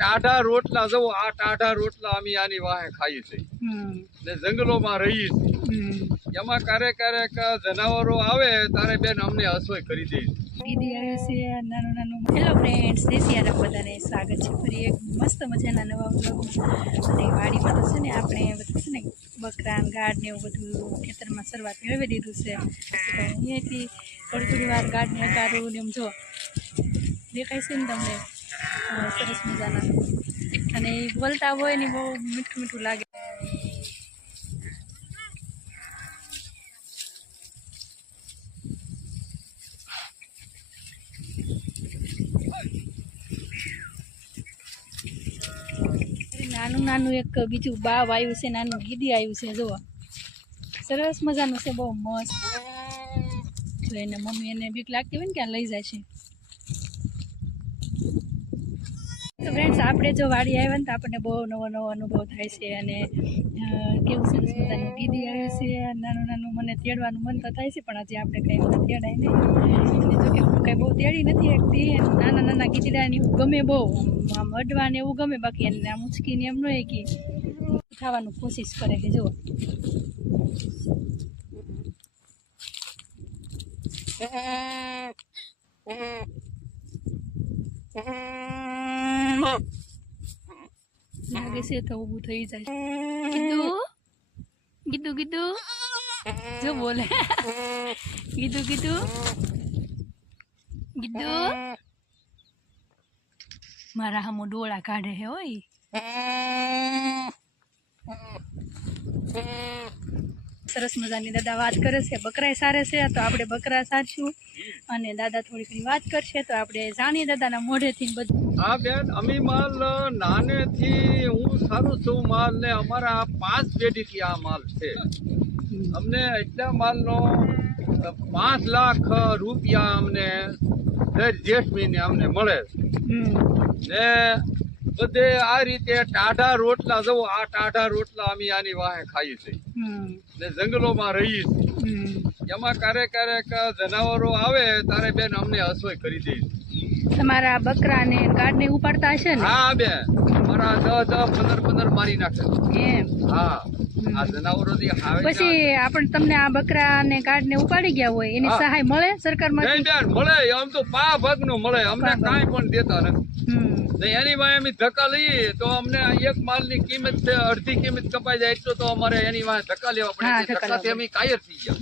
ટાઢા રોટલા જવો આ ટાઢા રોટલા અમે આની વાહે ખાઈ છે ને જંગલોમાં રહીએ છીએ. એમાં ક્યારેક ક્યારેક જનાવરો આવે તારે બેન અમને હસોય કરી દે. હેલો ફ્રેન્ડ્સ દેશિયારા બધાને સ્વાગત છે. ફરી એક મસ્ત મજાના નવા બ્લોગમાં અને વાડીમાં તો છે ને આપણે બધું છે ને બકરા ગાઢ ને એવું બધું ખેતરમાં શરૂઆત મેળવી દીધું છે. અહીંયાથી થોડી થોડી વાર ગાઢ ને ને એમ જો. દેખાય છે ને તમને? સરસ મજાના. અને બોલતા હોય ને બહુ મીઠું મીઠું લાગે. નાનું નાનું એક બીજું બાવ આવ્યું છે, નાનું ગીદી આવ્યું છે, જુઓ. સરસ મજાનું છે, બહુ મસ્ત. જો એને મમ્મી એને બીક લાગતી હોય ને ક્યાં લઈ જાય છે. તો ફ્રેન્ડ્સ આપણે જો વાડી આવ્યા ને તો આપણને બહુ નવો નવો અનુભવ થાય છે અને કેવું સરસ મજાનું ગીદી આવ્યું છે નાનું નાનું મને તેડવાનું મન તો થાય છે, પણ હજી આપણે કંઈ એમાં તેડાય નહીં. જો કે હું કંઈ બહુ તેડી નથી એકથી નાના નાના ગીદડાની ગમે બહુ. આમ- અડવાને એવું ગમે, બાકી એને આમ ઉચકીને એમ નહીં કે ખાવાનું કોશિશ કરે કે જુઓ. લાગે છે તો ઊભું થઈ જાય. કીધું કીધું કીધું જો બોલે. કીધું કીધું કીધું મારા હમો ડોળા કાઢે હે હોય સરસ મજાની દાદા વાત કરે છે બકરાય સારે છે તો આપણે બકરા સારશું અને દાદા થોડી ઘણી વાત કરશે તો આપણે જાણીએ દાદાના મોઢેથી બધું. હા બેન અમી માલ નાનેથી હું સારું છું માલ ને અમારા પાંચ પેઢીથી આ માલ છે. અમને એટલા માલનો પાંચ લાખ રૂપિયા અમને દર જેઠ મહિને અમને મળે ને બધે આ રીતે ટાઢા રોટલા જવો આ ટાઢા રોટલા અમે આની વાહે ખાઈએ છીએ. ને જંગલોમાં રહીએ છીએ. એમાં ક્યારેક ક્યારેક જનાવરો આવે તારે બેન અમને હસોય કરી દે. તમારા બકરા ને ગાઢ ને ઉપાડતા હશે ને? હા બેન. મારા દસ દસ પંદર પંદર મારી નાખે. એમ. હા. પછી આપણે તમને આ બકરા ને કાર્ડ ને ઉપાડી ગયા હોય એની સહાય મળે સરકારમાંથી મળે. આમ તો પા ભાગનું મળે. અમને કાંઈ પણ દેતા નથી. એની વાય અમે ધક્કા લઈએ તો અમને એક માલની કિંમત અડધી કિંમત કપાઈ જાય એટલો તો અમારે એની વાય ધક્કા લેવા પડે ધક્કા ધક્કાથી અમે કાયર થઈ ગયા.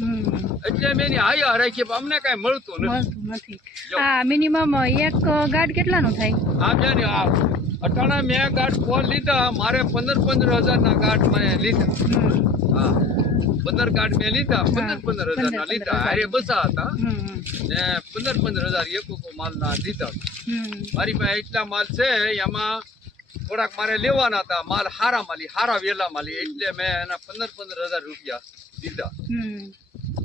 એટલે અમે એની હાયા પણ અમને કઈ મળતું નથી. આ મિનિમમ એક ગાઢ કેટલાનું થાય? આમ આ. અટાણા મેં ગાઢ ફોન લીધા મારે પંદર પંદર હજાર ના ગાઢ મેં લીધા. હા. પંદર ગાઢ મેં લીધા પંદર પંદર હજાર ના લીધા. હારે બસા હતા ને પંદર પંદર હજાર એક માલ ના લીધા. મારી પાસે એટલા માલ છે એમાં થોડાક મારે લેવાના હતા. માલ હારા માલી હારા વેલા માલી એટલે મેં એના પંદર પંદર હજાર રૂપિયા દીધા.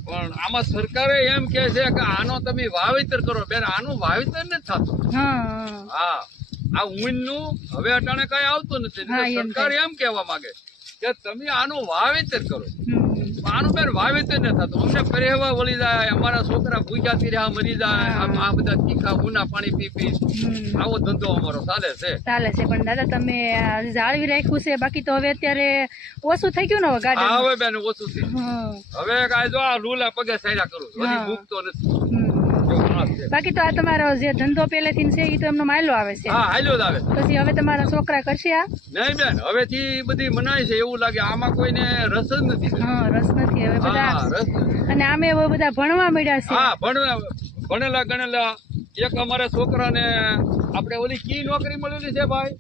પણ આમાં સરકારે એમ કે છે કે આનો તમે વાવેતર કરો. બેન આનું વાવેતર નથી થતું. હા. આ ઊંઘનું હવે અટાણે કઈ આવતું નથી. સરકાર એમ કહેવા માંગે કે તમે આનું વાવેતર કરો. આનું બેન વાવેતર ન થતું અમને ફરેવા વળી જાય અમારા છોકરા ભૂખ્યા રહ્યા મરી જાય આ બધા તીખા ઉના પાણી પી પી. આવો ધંધો અમારો ચાલે છે. ચાલે છે. પણ દાદા તમે જાળવી રાખ્યું છે. બાકી તો હવે અત્યારે ઓછું થઈ ગયું ને હવે ગાડી હવે બેન ઓછું થઈ હવે કાંઈ જો આ લૂલા પગે સાયરા કરું છું. હજી ભૂખતો નથી. બાકી તો આ તમારો જે ધંધો પહેલેથી છે એ તો એમનો માયલો આવે છે. હા હાલ્યો જ આવે. પછી હવે તમારા છોકરા કરશે આ? નહીં બેન હવેથી બધી મનાય છે એવું લાગે આમાં કોઈને રસ જ નથી હા રસ નથી હવે બધા. અને આમે હવે બધા ભણવા મળ્યા છે. હા ભણવા ભણેલા ગણેલા. એક અમારા છોકરાને આપણે ઓલી કી નોકરી મળેલી છે ભાઈ?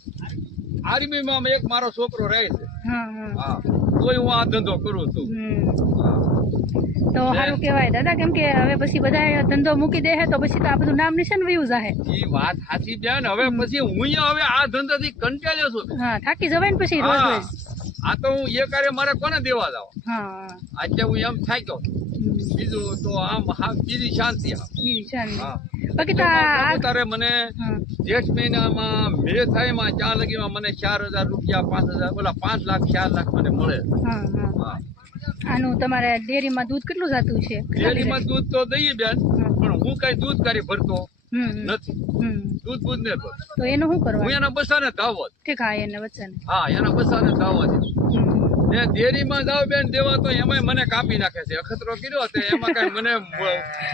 આર્મીમાં એક મારો છોકરો રહે છે. હા તોય હું આ ધંધો કરું છું. હા. તો સારું કહેવાય. દાદા કેમ કે હવે પછી બધા ધંધો મૂકી દે તો પછી તો આ બધું નામ નિશાન વયું જાહે. ઈ વાત સાચી બેન હવે પછી હું હવે આ ધંધાથી કંટાળ્યો છું. હા થાકી જવાય ને પછી રોજ રોજ. આ તો હું એ કાર્ય મારે કોને દેવા જાવ? હા. આજે હું એમ થાક્યો બીજું તો આમ હા બીજી શાંતિ. બીજું ચાલે. હા. બાકી તો તારે મને જેઠ મહિનામાં મે થાયમાં ચાર લગીમાં મને ચાર હજાર રૂપિયા પાંચ હજાર બોલા પાંચ લાખ ચાર લાખ મને મળે. હા. હા. આનું તમારે ડેરીમાં દૂધ કેટલું જતું છે? ડેરીમાં દૂધ તો દઈએ બેન પણ હું કઈ દૂધ કરી ભરતો નથી. દૂધ બૂધ ને તો એનું શું હું કરવાનું એના બસાને ધાવો ઠીક હા એને વચ્ચે હા એના બસાને ધાવો છે ને ડેરીમાં જાવ બેન દેવા તો એમાંય મને કાપી નાખે છે. અખતરો કર્યો હતો એમાં કઈ મને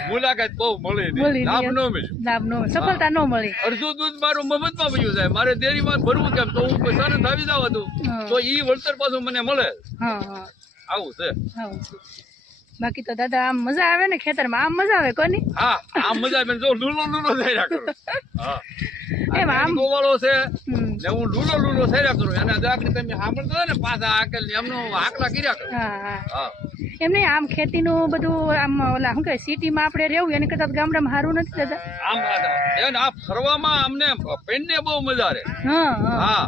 મુલાકાત બહુ મળી નહીં. લાભ ન મળ્યો. લાભ નો સફળતા ન મળી. અડધું દૂધ મારું મફતમાં વયું જાય. મારે ડેરીમાં ભરવું કેમ? તો હું પૈસાને ધાવી જાવ હતું. તો ઈ વળતર પાછું મને મળે. હા હા. આવું છે. બાકી તો દાદા આમ મજા આવે ને ખેતરમાં? આમ મજા આવે કોની? હા આમ મજા આવે જો લૂલો લૂલો થયા કરું. હા. એમ આમ? ગોવાળો છે ને હું લૂલો લૂલો થયા કરું. એને દાખલી તમે સાંભળતો ને પાછા આકેલ એમનો આકલા કર્યા કરું. હા હા. એમને આમ ખેતીનું બધું આમ ઓલા શું કહેવાય સિટીમાં આપણે રહેવું એને કરતાં ગામડામાં સારું નથી દાદા. આમ એને આ ફરવામાં અમને પેનને બહુ મજા રહે. હા હા. હા.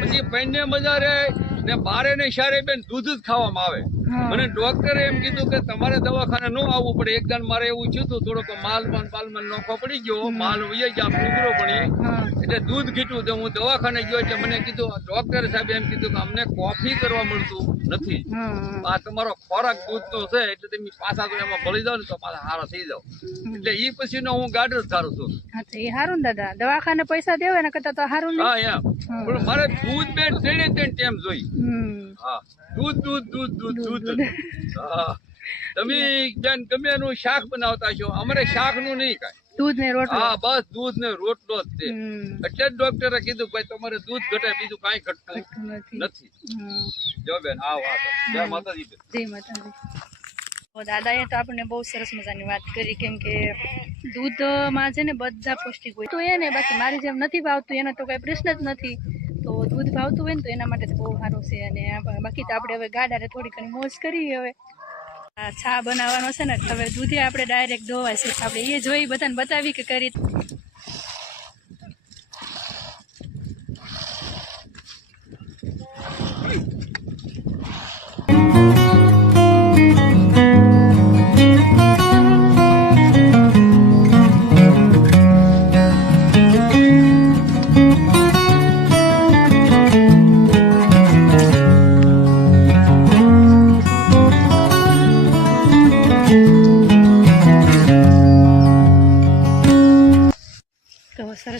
પછી પેનને મજા રહે ને બારે ને શારે બેન દૂધ જ ખાવામાં આવે. મને ડોક્ટરે એમ કીધું કે તમારે દવાખાને ન આવવું પડે. એક દાન મારે એવું થયું હતું થોડોક માલ પણ પાલમાં નોખો પડી ગયો. માલ વહી ગયા ડુંગરો પડી. એટલે દૂધ ઘીટું તો હું દવાખાને ગયો એટલે મને કીધું ડોક્ટર સાહેબ એમ કીધું કે અમને કોફી કરવા મળતું નથી. આ તમારો ખોરાક દૂધનો છે એટલે તમે પાછા તો એમાં ભળી જાવ ને તો પાછા હારા થઈ જાવ એટલે ઈ પછી હું ગાર્ડ જ સારું છું એ ને દાદા. દવાખાને પૈસા દેવા એના કરતા તો ને? હા એમ. પણ મારે દૂધ બેન તેણે તેણ ટેમ જોઈ. દૂધ દૂધ દૂધ દૂધ દૂધ, દૂધ. હા. તમે બેન ગમે એનું શાક બનાવતા છો અમારે શાકનું નહીં કાંઈ. દૂધ ને રોટલો. હા બસ દૂધ ને રોટલો જ છે. એટલે જ ડોક્ટરે કીધું ભાઈ તમારે દૂધ ઘટે બીજું કાંઈ ઘટતું ઘટતું નથી. નથી. જો બેન આવો આવો જય માતાજી બેન. જય માતાજી. તો દાદાએ તો આપણને બહુ સરસ મજાની વાત કરી કેમ કે દૂધમાં છે ને બધા પૌષ્ટિક હોય. તો એ ને બાકી મારી જેમ નથી ભાવતું એનો તો કઈ પ્રશ્ન જ નથી. તો દૂધ ભાવતું હોય ને તો એના માટે તો બહુ સારું છે અને બાકી તો આપણે હવે ગાડાને થોડી ઘણી મોજ કરીએ હવે. છા બનાવવાનો છે ને હવે દૂધે આપણે ડાયરેક્ટ ધોવાય છે. આપણે એ જોઈ બધાને બતાવી કે કરી.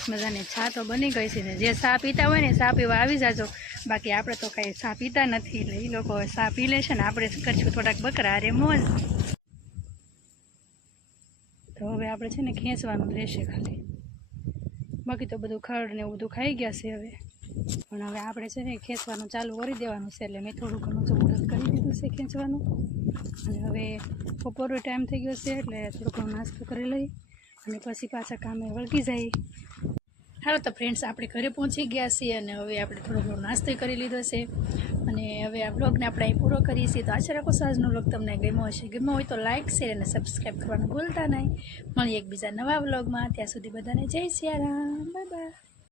સરસ મજાની છા તો બની ગઈ છે ને. જે સા પીતા હોય ને સા પીવા આવી જાજો. બાકી આપણે તો કાંઈ સા પીતા નથી એટલે એ લોકો ચા પી લેશે ને આપણે કરશું થોડાક બકરા અરે મોજ તો હવે આપણે છે ને ખેંચવાનું રહેશે ખાલી. બાકી તો બધું ખડ ને એવું બધું ખાઈ ગયા છે હવે. પણ હવે આપણે છે ને ખેંચવાનું ચાલુ કરી દેવાનું છે એટલે મેં થોડું ઘણું તો કરી દીધું છે ખેંચવાનું. અને હવે બપોરનો ટાઈમ થઈ ગયો છે એટલે થોડો ઘણો નાસ્તો કરી લઈ. અને પછી પાછા કામે વળગી જાય. હાલો તો ફ્રેન્ડ્સ આપણે ઘરે પહોંચી ગયા છીએ અને હવે આપણે થોડો ઘણો નાસ્તો કરી લીધો છે. અને હવે આ બ્લોગને આપણે અહીં પૂરો કરીએ છીએ. તો આશા રાખો સાંજનો બ્લોગ તમને ગમ્યો હશે. ગમ્યો હોય તો લાઇક શેર અને સબસ્ક્રાઈબ કરવાનું ભૂલતા નહીં. મળીએ એકબીજા નવા બ્લોગમાં ત્યાં સુધી બધાને જય સિયારામ. Bye bye